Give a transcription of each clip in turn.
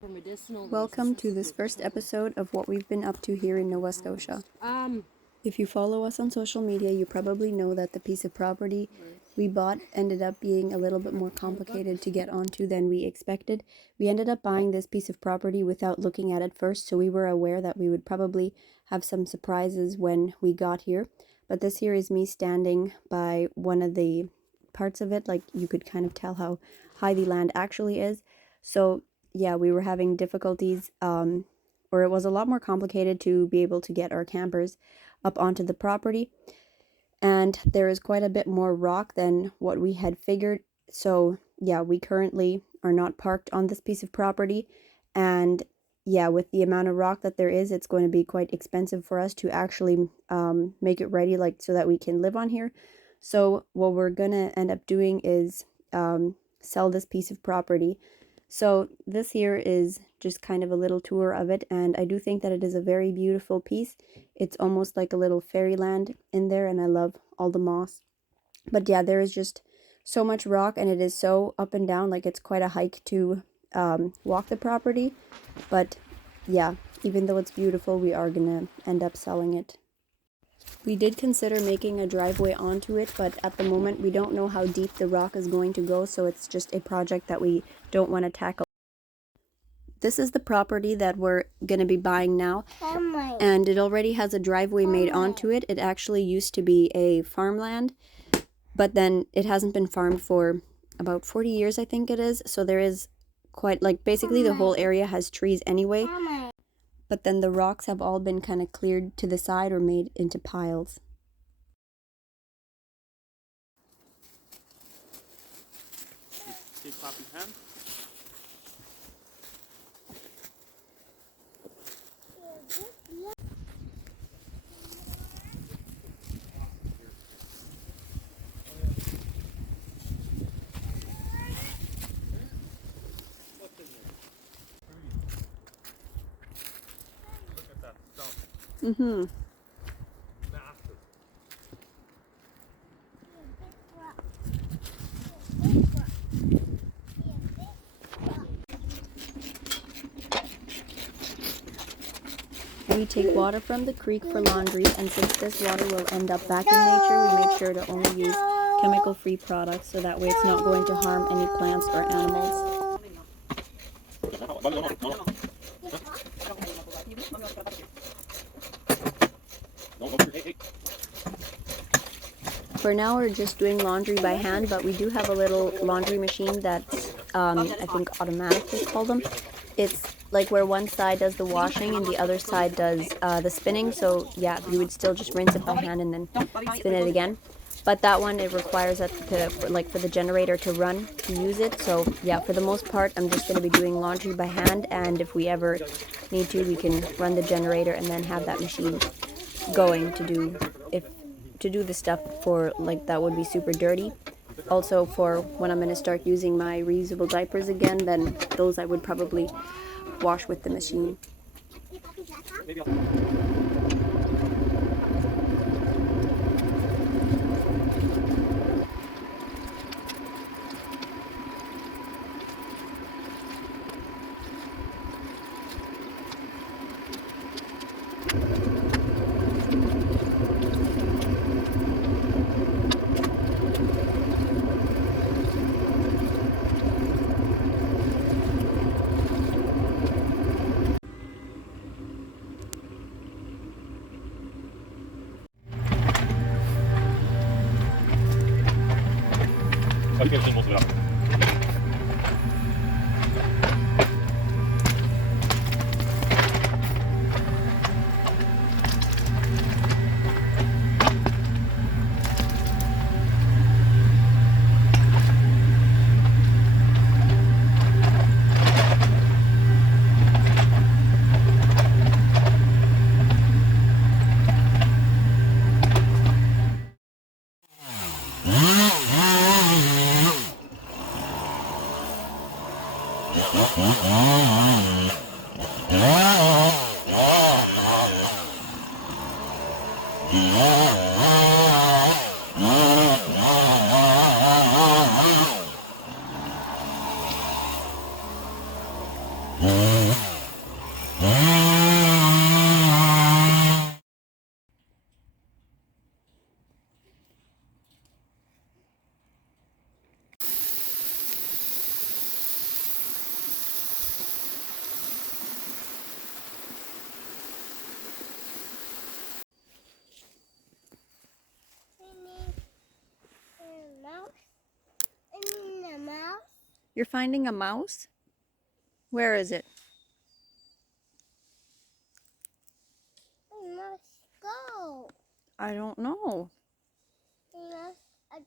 for medicinal Welcome to this first episode of what we've been up to here in Nova Scotia. If you follow us on social media, you probably know that the piece of property we bought ended up being a little bit more complicated to get onto than we expected. We ended up buying this piece of property without looking at it first, so we were aware that we would probably have some surprises when we got here. But this here is me standing by one of the parts of it, like you could kind of tell how high the land actually is. So yeah, we were having difficulties, or it was a lot more complicated to be able to get our campers up onto the property. And there is quite a bit more rock than what we had figured. So yeah, we currently are not parked on this piece of property. And yeah, with the amount of rock that there is, it's going to be quite expensive for us to actually make it ready, like so that we can live on here. So what we're going to end up doing is sell this piece of property. So this here is just kind of a little tour of it, and I do think that it is a very beautiful piece. It's almost like a little fairyland in there, and I love all the moss. But yeah, there is just so much rock, and it is so up and down, like it's quite a hike to walk the property. But yeah, even though it's beautiful, we are gonna end up selling it. We did consider making a driveway onto it, but at the moment we don't know how deep the rock is going to go, so it's just a project that we don't want to tackle. This is the property that we're going to be buying now, and it already has a driveway made onto it. It actually used to be a farmland, but then it hasn't been farmed for about 40 years, I think it is, so there is quite, like, basically the whole area has trees anyway. But then the rocks have all been kind of cleared to the side or made into piles. Take Poppy's hand. Look at that stone. Mm-hmm. Massive. We take water from the creek for laundry, and since this water will end up back in nature, we make sure to only use chemical-free products, so that way it's not going to harm any plants or animals. For now, we're just doing laundry by hand, but we do have a little laundry machine that's, I think, automatic, we call them. It's like where one side does the washing and the other side does the spinning. So yeah, you would still just rinse it by hand and then spin it again. But that one, it requires us to, for the generator to run to use it. So yeah, for the most part, I'm just going to be doing laundry by hand. And if we ever need to, we can run the generator and then have that machine going to do the stuff for, like, that would be super dirty. Also, for when I'm going to start using my reusable diapers again, then those I would probably wash with the machine. You're finding a mouse? Where is it? We must go. I don't know. We must attack.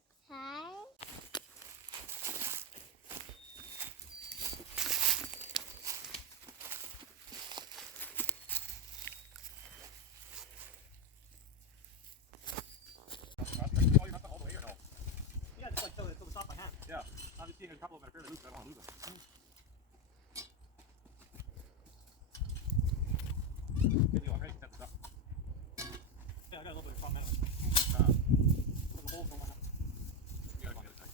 All the way or no? Yeah, just like till the top of my hand. Yeah. I'm just seeing a couple of them are fairly loose, but I don't want to lose them. Good deal, right? That's up. Yeah, I got a little bit of problem. There's a hole from one. You gotta go on the other side.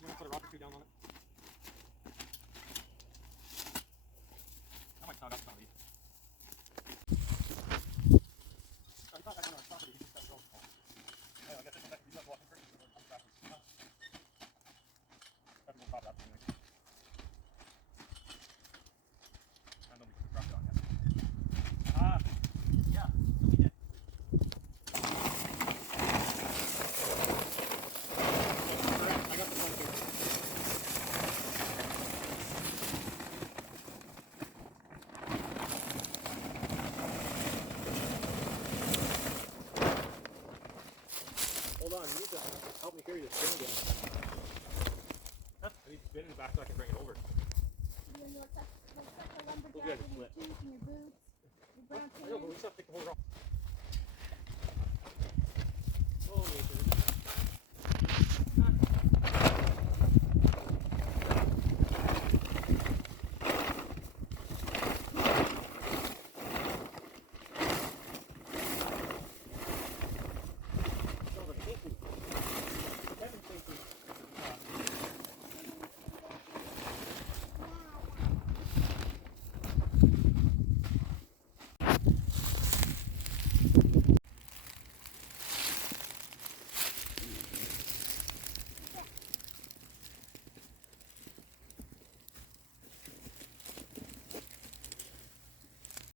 You want to put a rock or two down on it? I might tug up some of these. I thought I had on property. He just got those. Yeah, I guess it's you have walking curtains. That's no problem. Anyway. I know we can drop it on yet. Yeah, we did. I got the phone too. Hold on, you need to help me carry this thing again. Huh? I need to spin in the back so I can bring it over. And then we'll tuck the lumberjack in your tooth and your boots, your brown I know, but we pants. just have to take the whole rock.